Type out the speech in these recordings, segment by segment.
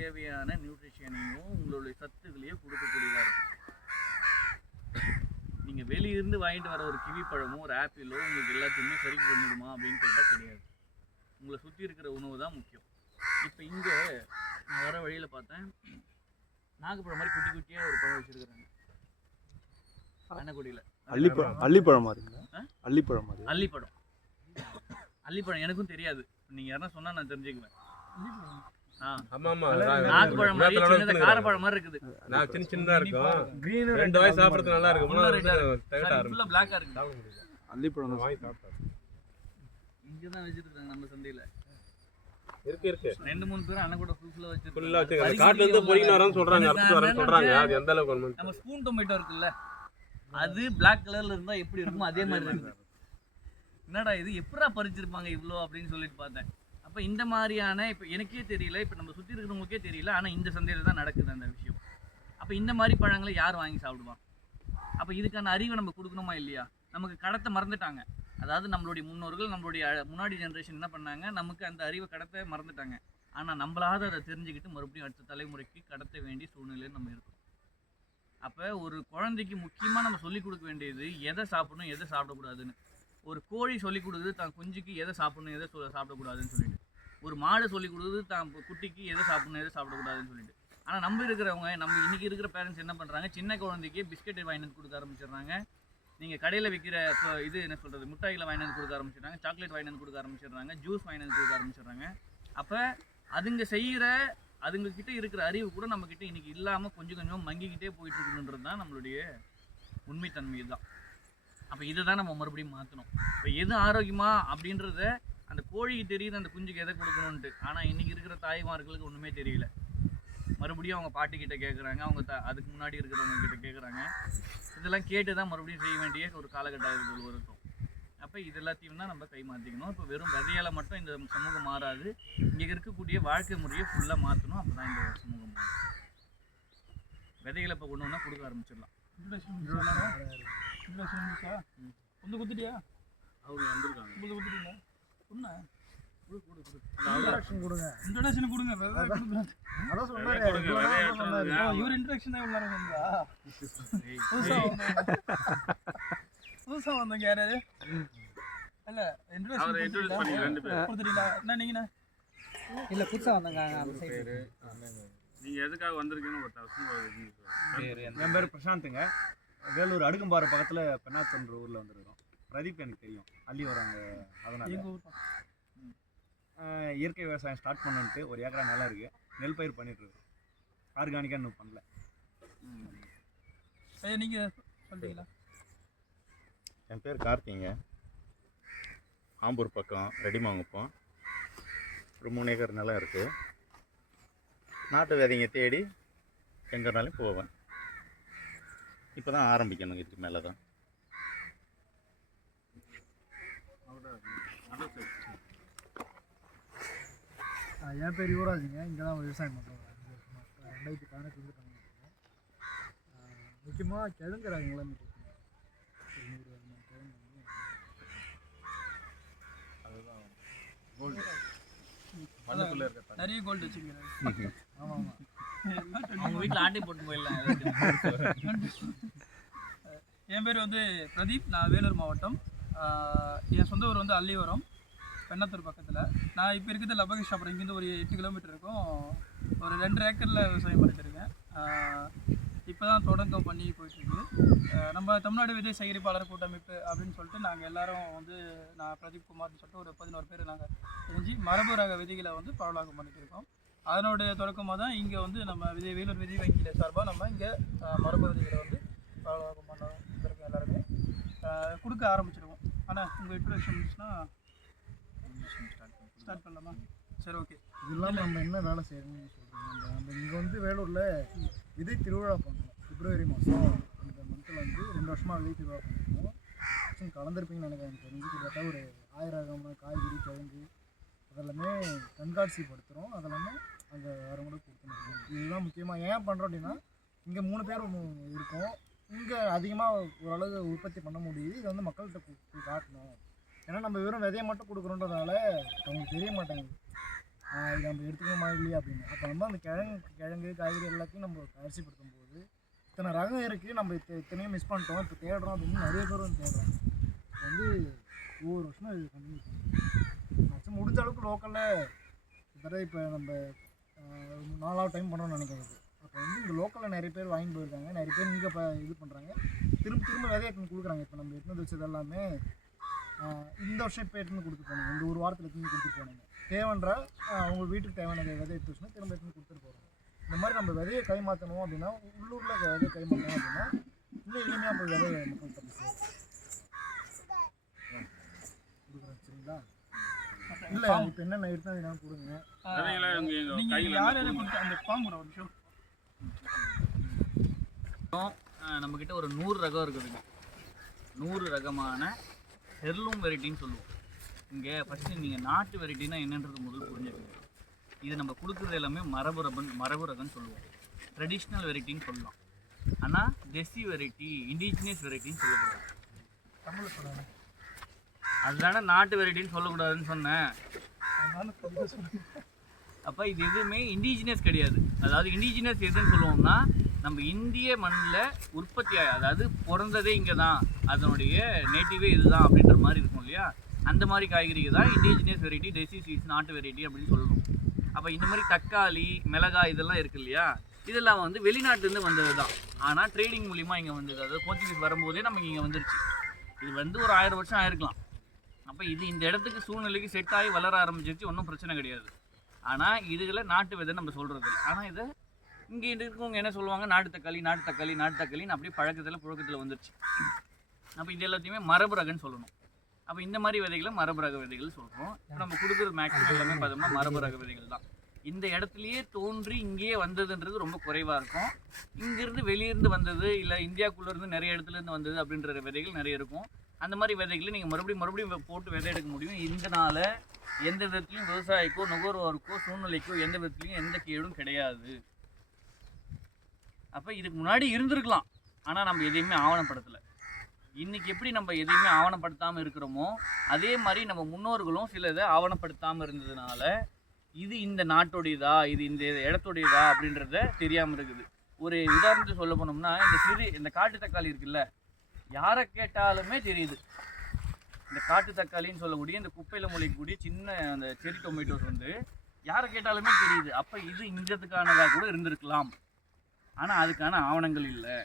தேவையான நியூட்ரிஷனையும் உங்களுடைய சத்துக்களையும் கொடுக்கக்கூடியதாக இருக்கும். நீங்கள் வெளியிருந்து வாங்கிட்டு வர ஒரு கிவி பழமோ ஒரு ஆப்பிளோ உங்களுக்கு எல்லாத்தையுமே சரி பண்ணிடுமா அப்படின்னு கேட்டால் கிடையாது. உங்களை சுற்றி இருக்கிற உணவு தான் முக்கியம். இப்போ இங்கே நான் வர வழியில் பார்த்தேன், நாகப்பழம் மாதிரி குட்டி குட்டியாக ஒரு பழம் வச்சுருக்குறாங்க அன்னக்குடியில். அள்ளிப்பழம் மாதிரிங்களா? அல்லிப்பழம் எனக்கும் தெரியாது. நீங்கள் யாரா சொன்னால் நான் தெரிஞ்சுக்குவேன். நாகப்பழம் மாதிரி சின்னதா காரப்பழம் மாதிரி இருக்குது. சின்ன சின்னதா இருக்கும். கிரீன் 2 வாய் சாப்பிடுறது நல்லா இருக்கும். ஃபுல்லா பிளாக்கா இருக்கு. அல்லிப்பழம் வாங்கி சாப்பிட்டா. இங்க தான் வச்சிருக்காங்க நம்ம சந்தையில. இருக்கு 2-3 பேர் அண்ணன் கூட ஃபுல்லா வச்சிருக்காங்க. ஃபுல்லா வச்சிருக்காங்க. காட்டுல இருந்து பொறிங்க வரேன்னு சொல்றாங்க. அறுத்து வரேன்னு சொல்றாங்க. அது எந்த அளவுக்கு நம்ம ஸ்பூன் டொமேட்டோ இருக்குல்ல, அது பிளாக் கலர்ல இருந்தா எப்படி இருக்குமோ அதே மாதிரி இருக்கு. என்னடா இது எப்படா பறிச்சிருப்பாங்க இவ்வளோ அப்படின்னு சொல்லிட்டு பார்த்தேன். அப்போ இந்த மாதிரியான இப்போ எனக்கே தெரியல, இப்போ நம்ம சுற்றி இருக்கிறவங்களுக்கே தெரியல, ஆனால் இந்த சந்தையில் தான் நடக்குது அந்த விஷயம். அப்போ இந்த மாதிரி பழங்களை யார் வாங்கி சாப்பிடுவான்? அப்போ இதுக்கான அறிவை நம்ம கொடுக்கணுமா இல்லையா? நமக்கு கடத்த மறந்துட்டாங்க. அதாவது நம்மளுடைய முன்னோர்கள், நம்மளுடைய முன்னாடி ஜென்ரேஷன் என்ன பண்ணாங்க, நமக்கு அந்த அறிவை கடத்த மறந்துட்டாங்க. ஆனால் நம்மளாவது அதை தெரிஞ்சுக்கிட்டு மறுபடியும் அடுத்த தலைமுறைக்கு கடத்த வேண்டிய சூழ்நிலையில் நம்ம இருக்கோம். அப்போ ஒரு குழந்தைக்கு முக்கியமாக நம்ம சொல்லிக் கொடுக்க வேண்டியது எதை சாப்பிடணும் எதை சாப்பிடக்கூடாதுன்னு. ஒரு கோழி சொல்லிக் கொடுக்குது தான் குஞ்சுக்கு எதை சாப்பிடணும் எதை சாப்பிடக்கூடாதுன்னு சொல்லிட்டு. ஒரு மாடு சொல்லிக் கொடுக்குது தான் குட்டிக்கு எதை சாப்பிடணும் எதை சாப்பிடக்கூடாதுன்னு சொல்லிட்டு. ஆனால் நம்ம இருக்கிறவங்க, நம்ம இன்றைக்கி இருக்கிற பேரண்ட்ஸ் என்ன பண்ணுறாங்க, சின்ன குழந்தைக்கு பிஸ்கெட்டை வாங்கிட்டு கொடுக்க ஆரம்பிச்சிடுறாங்க. நீங்கள் கடையில் விற்கிற இது என்ன சொல்கிறது, மிட்டாய்களை வாங்கிட்டு கொடுக்க ஆரம்பிச்சிடுறாங்க, சாக்லேட் வாங்கிட்டு கொடுக்க ஆரம்பிச்சிடுறாங்க, ஜூஸ் வாங்கிட்டு கொடுக்க ஆரம்பிச்சிடுறாங்க. அப்போ அதுங்க செய்கிற அதுங்கக்கிட்ட இருக்கிற அறிவு கூட நம்மக்கிட்ட இன்றைக்கி இல்லாமல் கொஞ்சம் கொஞ்சமாக மங்கிக்கிட்டே போயிட்டு இருக்குன்றது தான் நம்மளுடைய உண்மைத்தன்மை தான். அப்போ இதை தான் நம்ம மறுபடியும் மாற்றணும். இப்போ எது ஆரோக்கியமா அப்படின்றத அந்த கோழிக்கு தெரியுது, அந்த குஞ்சுக்கு எதை கொடுக்கணுன்ட்டு. ஆனால் இன்றைக்கி இருக்கிற தாய்மார்களுக்கு ஒன்றுமே தெரியல. மறுபடியும் அவங்க பாட்டிக்கிட்ட கேட்குறாங்க, அவங்க அதுக்கு முன்னாடி இருக்கிறவங்க கிட்ட கேட்குறாங்க. இதெல்லாம் கேட்டு தான் மறுபடியும் செய்ய வேண்டிய ஒரு காலகட்டத்தில் இருக்கும். அப்போ இது எல்லாத்தையும் தான் நம்ம கை மாற்றிக்கணும். இப்போ வெறும் விதையால் மட்டும் இந்த சமூகம் மாறாது. இங்கே இருக்கக்கூடிய வாழ்க்கை முறையை ஃபுல்லாக மாற்றணும். அப்போ தான் இந்த சமூகம் மாறும். விதைகளை இப்போ கொண்டு வந்தால் கொடுக்க ஆரம்பிச்சிடலாம். குத்துட்டியா அவங்க வந்திருக்காங்க. குத்துட்டீங்களா? இன்ட்ரோடக்ஷன் கொடுங்க. இவர் இன்ட்ரோடக்ஷன் தான் உள்ளார வந்தா. புதுசா வந்தவங்க யாராரு? இல்ல இன்ட்ரோடக்ஷன் பண்ணி ரெண்டு பேர் கொடுத்துட்டீங்களா? என்ன நீங்க? இல்ல புதுசா வந்தங்க அந்த சைடு. நீங்க எதுக்காக வந்திருக்கீங்கன்னு ஒரு தகவல். என் பேர் பிரசாந்த்ங்க. வேலூர் அடுக்கம்பாறை பக்கத்தில் பெண்ணாத்தன்ற ஊரில் வந்துருக்கோம். பிரதீப் எனக்கு தெரியும், அள்ளி வராங்க. அதனால் இயற்கை விவசாயம் ஸ்டார்ட் பண்ணிட்டு 1 ஏக்கரா நிலம் இருக்குது, நெல் பயிர் பண்ணிட்டுருக்கோம். ஆர்கானிக்காக இன்னும் பண்ணல. நீங்கள் சொல்கிறீங்களா? என் பேர் கார்த்திங்க. ஆம்பூர் பக்கம் ரெடிமாங்குப்பம். ஒரு 3 ஏக்கர் நிலம் இருக்குது. நாட்டு விதைங்க தேடி எங்கேனாலும் போவேன். இப்போ தான் ஆரம்பிக்கணும், இதுக்கு மேலே தான். என் பேர் யுவராஜுங்க. இங்கே தான் விவசாயம் பண்ணுறோம். 2018 பண்ணிட்டுருக்கோம். முக்கியமாக கிழங்கு ரகங்கள்லாம் கொடுக்கணும். அதுதான் கோல்டு மண்ணுக்குள்ளே இருக்க நிறைய கோல்டு வச்சுக்கிறேன். ஆமாம் அவங்க வீட்டில் ஆட்டி போட்டு போயிடலாம். என் பேர் வந்து பிரதீப். நான் வேலூர் மாவட்டம். என் சொந்த ஊர் வந்து அள்ளிவரம், பெண்ணாத்தூர் பக்கத்தில். நான் இப்போ இருக்கிறது லபகேஷாபுரம். இங்கேருந்து ஒரு 8 கிலோமீட்டர் இருக்கும். ஒரு 2 ஏக்கரில் விவசாயம் பண்ணிட்டுருக்கேன். இப்போ தான் தொடக்கம் பண்ணி போயிட்டுருக்கு. நம்ம தமிழ்நாடு விதை சேகரிப்பாளர் கூட்டமைப்பு அப்படின்னு சொல்லிட்டு நாங்கள் எல்லோரும் வந்து, நான் பிரதீப் குமார்னு சொல்லிட்டு ஒரு 11 பேர் நாங்கள் தெரிஞ்சு மரபு ரக விதைகளை வந்து பரவலாக்கம் பண்ணிட்டு இருக்கோம். அதனுடைய தொடக்கமாக தான் இங்கே வந்து நம்ம வேலூர் விதை வங்கியில் சார்பாக நம்ம இங்கே மரபு விதைகளை வந்து பரவலாக்கம் பண்ண இருக்கோம். எல்லாருமே கொடுக்க ஆரம்பிச்சிடுவோம். ஆனால் உங்கள் இன்ட்ரோடக்ஷன் இருந்துச்சுன்னா ஸ்டார்ட் பண்ணலாமா? சரி, ஓகே. இது இல்லாமல் நம்ம என்ன வேலை செய்யணும்னு சொல்கிறீங்க? நம்ம இங்கே வந்து வேலூரில் விதை திருவிழா பண்ணுறோம். பிப்ரவரி மாதம் இந்த மந்தில் வந்து 2 வருஷமாக விதை திருவிழா பண்ணிருக்கோம். கலந்துருப்பீங்கன்னு நினைக்கிறேன். எனக்கு தெரிஞ்சு கிட்டத்தட்ட ஒரு 1000 காய்கறி, கிழங்கு அதெல்லாமே கண்காட்சிப்படுத்துகிறோம். அதெல்லாமே அங்கே வரவங்களுக்கு கொடுத்துருக்கோம். இதுதான் முக்கியமாக ஏன் பண்ணுறோம் அப்படின்னா, இங்கே 3 பேர் இருக்கோம். இங்கே அதிகமாக ஓரளவு உற்பத்தி பண்ண முடியுது. இதை வந்து மக்கள்கிட்ட காட்டணும். ஏன்னா நம்ம வெறும் விதையை மட்டும் கொடுக்குறோன்றதால அவங்களுக்கு தெரிய மாட்டேங்குது. இது நம்ம எடுத்துக்கணுமா இல்லையா அப்படின்னு. அப்போ நம்ம அந்த கிழங்கு காய்கறி எல்லாத்தையும் நம்ம அரிசிப்படுத்தும் போது இத்தனை ரகம் இருக்குது, நம்ம இத்தனையும் மிஸ் பண்ணிட்டோம், இப்போ தேடுறோம் அப்படின்னு நிறைய பேர் வந்து தேடுறாங்க. இப்போ வந்து ஒவ்வொரு வருஷமும் இது கண்டினியூ பண்ணுறோம். மேக்ஸிமம் முடிஞ்ச அளவுக்கு லோக்கலில் கிட்டத்தட்ட இப்போ நம்ம 4வது டைம் பண்ணோம்னு நினைக்கிறது. அப்போ வந்து இங்கே லோக்கலில் நிறைய பேர் வாங்கிட்டு போயிருக்காங்க, நிறைய பேர் இங்கே இது பண்ணுறாங்க, திரும்ப விதையை எடுத்துன்னு கொடுக்குறாங்க. இப்போ நம்ம எடுத்துன்னு வச்சது எல்லாமே இந்த வருஷம் இப்போ எடுத்துன்னு கொடுத்து போனாங்க, இந்த ஒரு வாரத்தில் எடுத்துன்னு கொடுத்துட்டு போனாங்க. தேவைன்றா அவங்க வீட்டுக்கு தேவையான விதை எடுத்து வச்சுன்னா திரும்ப எடுத்துன்னு கொடுத்துட்டு போகிறாங்க. இந்த மாதிரி நம்ம விதையை கை மாற்றணும் அப்படின்னா, உள்ளூரில் விதையை கை மாற்றணும் அப்படின்னா இன்னும் எளிமையாக போய் விதையை மக்கள் தப்பு கொடுக்குறேன். சரிங்களா? இல்லை இப்போ என்னென்ன எடுத்தால் என்னன்னு கொடுங்க. நம்மக்கிட்ட ஒரு 100 ரகம் இருக்குதுங்க. 100 ரகமான ஹெர்லூம் வெரைட்டின்னு சொல்லுவோம். இங்கே ஃபஸ்ட்டு நீங்கள் நாட்டு வெரைட்டினா என்னன்றது முதல் புரிஞ்சுக்கோங்க. இது நம்ம கொடுக்குறது எல்லாமே மரபு ரகம்னு சொல்லுவோம், ட்ரெடிஷ்னல் வெரைட்டின்னு சொல்லலாம். ஆனால் டெசி வெரைட்டி, இண்டிஜினியஸ் வெரைட்டின்னு சொல்லக்கூடாது. தமிழில் சொல்லுங்கள். அதுதானே நாட்டு வெரைட்டின்னு சொல்லக்கூடாதுன்னு சொன்னேன். அப்போ இது எதுவுமே இண்டிஜினியஸ் கிடையாது. அதாவது இண்டிஜினியஸ் எதுன்னு சொல்லுவோம்னா, நம்ம இந்திய மண்ணில் உற்பத்தி அதாவது பிறந்ததே இங்கே தான், அதனுடைய நேட்டிவே இதுதான் அப்படின்ற மாதிரி இருக்கும் இல்லையா, அந்த மாதிரி காய்கறிக்கு தான் இண்டிஜினியஸ் வெரைட்டி, டெசி சீட்ஸ், நாட்டு வெரைட்டி அப்படின்னு சொல்லணும். அப்போ இந்த மாதிரி தக்காளி, மிளகாய் இதெல்லாம் இருக்குது இல்லையா, இதெல்லாம் வந்து வெளிநாட்டுலேருந்து வந்தது தான். ஆனால் ட்ரேடிங் மூலிமா இங்கே வந்தது. அதாவது போர்ச்சுகீஸ் வரும்போதே நமக்கு இங்கே வந்துருச்சு. இது வந்து ஒரு 1000 வருஷம் ஆயிருக்கலாம். அப்போ இது இந்த இடத்துக்கு சூழ்நிலைக்கு செட் ஆகி வளர ஆரம்பிச்சிருச்சு, ஒன்றும் பிரச்சனை கிடையாது. ஆனால் இதுகளை நாட்டு விதை நம்ம சொல்கிறது இல்லை. ஆனால் இதை இங்கே இருக்கவங்க என்ன சொல்லுவாங்க, நாட்டு தக்காளின்னு அப்படியே புழக்கத்தில் வந்துருச்சு. அப்போ இது எல்லாத்தையுமே மரபு ரகன்னு சொல்லணும். அப்போ இந்த மாதிரி விதைகளை மரபு ரக விதைகள் சொல்கிறோம். இப்போ நம்ம கொடுக்குறது மேக்ஸிமம் எல்லாமே பார்த்தோம்னா மரபு ரக விதைகள் தான். இந்த இடத்துலையே தோன்றி இங்கேயே வந்ததுன்றது ரொம்ப குறைவாக இருக்கும். இங்கேருந்து வெளியிருந்து வந்தது இல்லை இந்தியாவுக்குள்ளேருந்து நிறைய இடத்துலேருந்து வந்தது அப்படின்ற விதைகள் நிறைய இருக்கும். அந்த மாதிரி விதைகளை நீங்கள் மறுபடியும் போட்டு விதை எடுக்க முடியும். இதனால் எந்த விதத்துலையும் விவசாயிக்கோ நுகர்வோருக்கோ சூழ்நிலைக்கோ எந்த விதத்துலையும் எந்த கேடும் கிடையாது. அப்போ இதுக்கு முன்னாடி இருந்திருக்கலாம், ஆனால் நம்ம எதையுமே ஆவணப்படுத்தலை. இன்றைக்கி எப்படி நம்ம எதையுமே ஆவணப்படுத்தாமல் இருக்கிறோமோ அதே மாதிரி நம்ம முன்னோர்களும் சில இதை ஆவணப்படுத்தாமல் இருந்ததுனால இது இந்த நாட்டோடையதா, இது இந்த இடத்தோடையதா அப்படின்றத தெரியாமல் இருக்குது. ஒரு உதாரணத்துக்கு சொல்ல போனோம்னா, இந்த காட்டு தக்காளி இருக்குல்ல, யாரை கேட்டாலுமே தெரியுது. இந்த காட்டு தக்காளின்னு சொல்லக்கூடிய இந்த குப்பையில் முளைக்கக்கூடிய சின்ன அந்த செரி டொமேட்டோஸ் வந்து யாரை கேட்டாலுமே தெரியுது. அப்போ இது இங்கத்துக்கானதாக கூட இருந்திருக்கலாம், ஆனால் அதுக்கான ஆவணங்கள் இல்லை.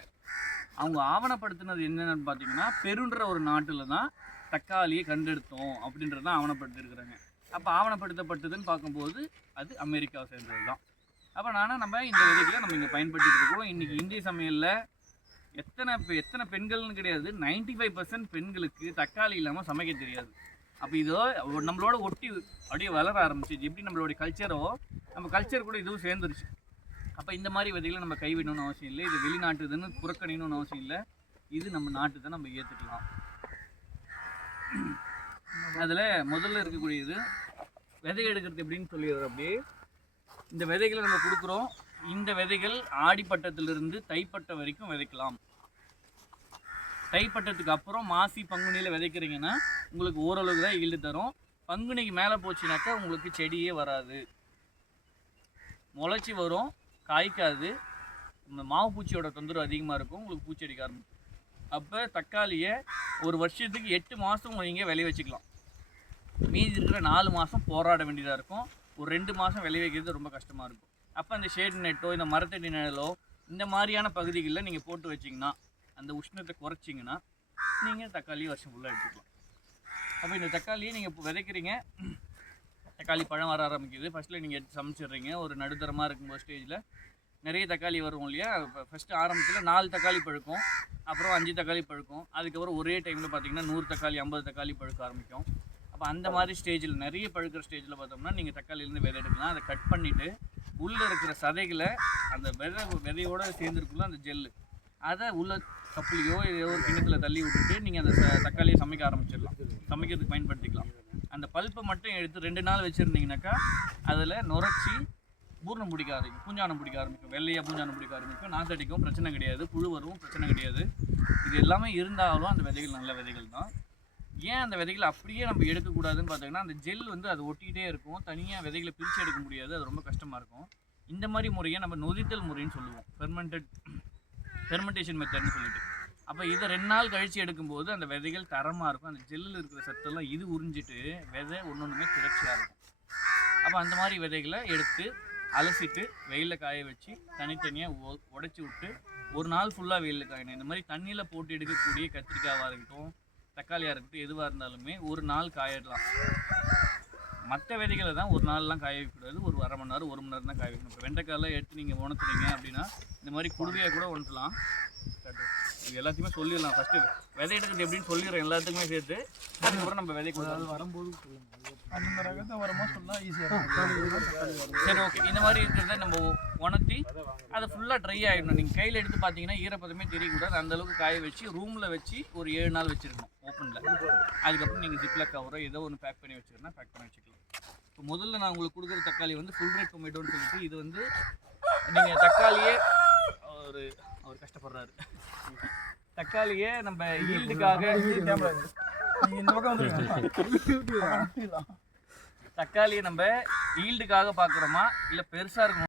அவங்க ஆவணப்படுத்தினது என்னென்னு பார்த்தீங்கன்னா, பெருன்ற ஒரு நாட்டில் தான் தக்காளியை கண்டெடுத்தோம் அப்படின்றது தான் ஆவணப்படுத்திருக்கிறாங்க. அப்போ ஆவணப்படுத்தப்பட்டதுன்னு பார்க்கும்போது அது அமெரிக்காவை சேர்ந்தது தான். அப்போ நம்ம இந்த விதைகளை நம்ம இங்கே பயன்படுத்திட்டு இருக்கோம். இன்றைக்கி இந்திய சமையலில் எத்தனை பெண்கள்னு கிடையாது, 95% பெண்களுக்கு தக்காளி இல்லாமல் சமைக்க தெரியாது. அப்போ இதோ நம்மளோட ஒட்டி அப்படியே வளர ஆரம்பிச்சிச்சு. எப்படி நம்மளுடைய கல்ச்சரோ, நம்ம கல்ச்சர் கூட இதுவும் சேர்ந்துருச்சு. அப்போ இந்த மாதிரி விதைகளை நம்ம கைவிடணும்னு அவசியம் இல்லை, இது வெளிநாட்டுதுன்னு புறக்கணிக்கணும்னு அவசியம் இல்லை, இது நம்ம நாட்டு தான், நம்ம ஏற்றுக்கலாம். அதில் முதல்ல இருக்கக்கூடியது விதை எடுக்கிறது எப்படின்னு சொல்லிடுறது. அப்படியே இந்த விதைகளை நம்ம கொடுக்குறோம். இந்த விதைகள் ஆடிப்பட்டத்திலிருந்து தைப்பட்ட வரைக்கும் விதைக்கலாம். தைப்பட்டத்துக்கு அப்புறம் மாசி பங்குனியில் விதைக்கிறீங்கன்னா உங்களுக்கு ஓரளவுக்கு தான் ஈல்டு தரும். பங்குனிக்கு மேலே போச்சுனாக்கா உங்களுக்கு செடியே வராது, முளைச்சி வரும், காய்க்காது, இந்த மாவு பூச்சியோட தொந்தரவு அதிகமாக இருக்கும், உங்களுக்கு பூச்சி அடிக்க ஆரம்பிக்கும். அப்போ தக்காளியை ஒரு வருஷத்துக்கு 8 மாதம் நீங்கள் விளைய வச்சுக்கலாம். மீதி இருக்கிற 4 மாதம் போராட வேண்டியதாக இருக்கும். ஒரு 2 மாதம் விளைய வைக்கிறது ரொம்ப கஷ்டமாக இருக்கும். அப்போ அந்த ஷேட் நெட்டோ இந்த மரத்தடி நிழலோ இந்த மாதிரியான பகுதிகளில் நீங்கள் போட்டு வச்சிங்கன்னா, அந்த உஷ்ணத்தை குறைச்சிங்கன்னா நீங்கள் தக்காளி வருஷம் ஃபுல்லாக எடுத்துக்கலாம். அப்போ இந்த தக்காளியை நீங்கள் இப்போ விதைக்கிறீங்க, தக்காளி பழம் வர ஆரம்பிக்குது. ஃபஸ்ட்டில் நீங்கள் எடுத்து சமைச்சிடுறீங்க. ஒரு நடுத்தரமாக இருக்கும்போது ஸ்டேஜில் நிறைய தக்காளி வரும் இல்லையா. ஃபஸ்ட்டு ஆரம்பத்தில் 4 தக்காளி பழுக்கும், அப்புறம் 5 தக்காளி பழுக்கும், அதுக்கப்புறம் ஒரே டைமில் பார்த்தீங்கன்னா 100 தக்காளி 50 தக்காளி பழுக்க ஆரம்பிக்கும். அப்போ அந்த மாதிரி ஸ்டேஜில் நிறைய பழுக்கிற ஸ்டேஜில் பார்த்தோம்னா நீங்கள் தக்காளியிலேருந்து விதை எடுக்கலாம். அதை கட் பண்ணிவிட்டு உள்ளே இருக்கிற சதைகளை அந்த விதையோடு சேர்ந்துருக்குள்ள அந்த ஜெல்லு அதை உள்ள கப்புலையோ ஏதோ ஒரு கிணத்துல தள்ளி விட்டுட்டு நீங்கள் அந்த தக்காளியை சமைக்க ஆரம்பிச்சிடலாம், சமைக்கிறதுக்கு பயன்படுத்திக்கலாம். அந்த பல்ப்பை மட்டும் எடுத்து 2 நாள் வச்சுருந்தீங்கன்னாக்கா அதில் நுரைச்சி பூர்ணம் பிடிக்க ஆரம்பிக்கும், பூஞ்சானம் பிடிக்க ஆரம்பிக்கும், வெள்ளையாக பூஞ்சானம் பிடிக்க ஆரம்பிக்கும், நாத்தடிக்கும், பிரச்சனை கிடையாது, புழு வரும், பிரச்சனை கிடையாது. இது எல்லாமே இருந்தாலும் அந்த விதைகள் நல்ல விதைகள் தான். ஏன் அந்த விதைகளை அப்படியே நம்ம எடுக்கக்கூடாதுன்னு பார்த்தீங்கன்னா அந்த ஜெல் வந்து அது ஒட்டிகிட்டே இருக்கும், தனியாக விதைகளை பிரித்து எடுக்க முடியாது, அது ரொம்ப கஷ்டமாக இருக்கும். இந்த மாதிரி முறையை நம்ம நொதித்தல் முறைன்னு சொல்லுவோம், ஃபெர்மெண்டேஷன் மெத்தட்னு சொல்லிட்டு. அப்போ இதை 2 நாள் கழித்து எடுக்கும்போது அந்த விதைகள் தரமாக இருக்கும், அந்த ஜெல்லில் இருக்கிற சத்தெல்லாம் இது உறிஞ்சிட்டு விதை ஒன்றுமே திரட்சியாக இருக்கும். அப்போ அந்த மாதிரி விதைகளை எடுத்து அலசிட்டு வெயிலில் காய வச்சு தனித்தனியாக உடைச்சி விட்டு ஒரு நாள் ஃபுல்லாக வெயிலில் காயணும். இந்த மாதிரி தண்ணியில் போட்டு எடுக்கக்கூடிய கத்திரிக்காவாக இருக்கட்டும், தக்காளியாக இருக்கட்டும், எதுவாக இருந்தாலுமே ஒரு நாள் காயிடலாம். மற்ற விதைகளை தான் ஒரு நாள்லாம் காய வைக்கக்கூடாது, ஒரு அரை மணி நேரம் 1 மணி நேரம் தான் காய வைக்கணும். இப்போ வெண்டைக்காயெல்லாம் எடுத்து நீங்கள் உணர்த்துறீங்க அப்படின்னா இந்த மாதிரி குடுவையாக கூட உணர்த்தலாம். இது எல்லாத்தையுமே சொல்லிடலாம், ஃபஸ்ட்டு விதை எடுக்கிறது எப்படின்னு சொல்லிடுறோம் எல்லாத்துக்குமே சேர்த்து. அதுக்கப்புறம் நம்ம விதை கொடுத்தாலும் வரும்போது சொல்லுங்கள், அந்த ரகத்தை வரமா சொன்னால் ஈஸியாக இருக்கும். சரி ஓகே. இந்த மாதிரி இருக்கிறத நம்ம உணர்த்தி அதை ஃபுல்லாக ட்ரை ஆகிடணும். நீங்கள் கையில் எடுத்து பார்த்தீங்கன்னா ஈரப்பதமே தெரியக்கூடாது, அந்தளவுக்கு காய வச்சு ரூமில் வச்சு ஒரு 7 நாள் வச்சுருக்கணும் ஓப்பனில். அதுக்கப்புறம் நீங்கள் ஜிப்பில் கவரோ ஏதோ ஒன்று பேக் பண்ணி வச்சுருந்தா பேக் பண்ணி வச்சுக்கலாம். இப்போ முதல்ல நான் உங்களுக்கு கொடுக்குற தக்காளி வந்து ஃபுல் ரெட் டொமேட்டோன்னு சொல்லிட்டு, இது வந்து நீங்கள் தக்காளியே அவர் கஷ்டப்படுறாரு. தக்காளியை நம்ம ஈல்டுக்காக இந்த பக்கம் வந்து தக்காளியை நம்ம ஈல்டுக்காக பார்க்குறோமா இல்லை பெருசாக இருக்கணும்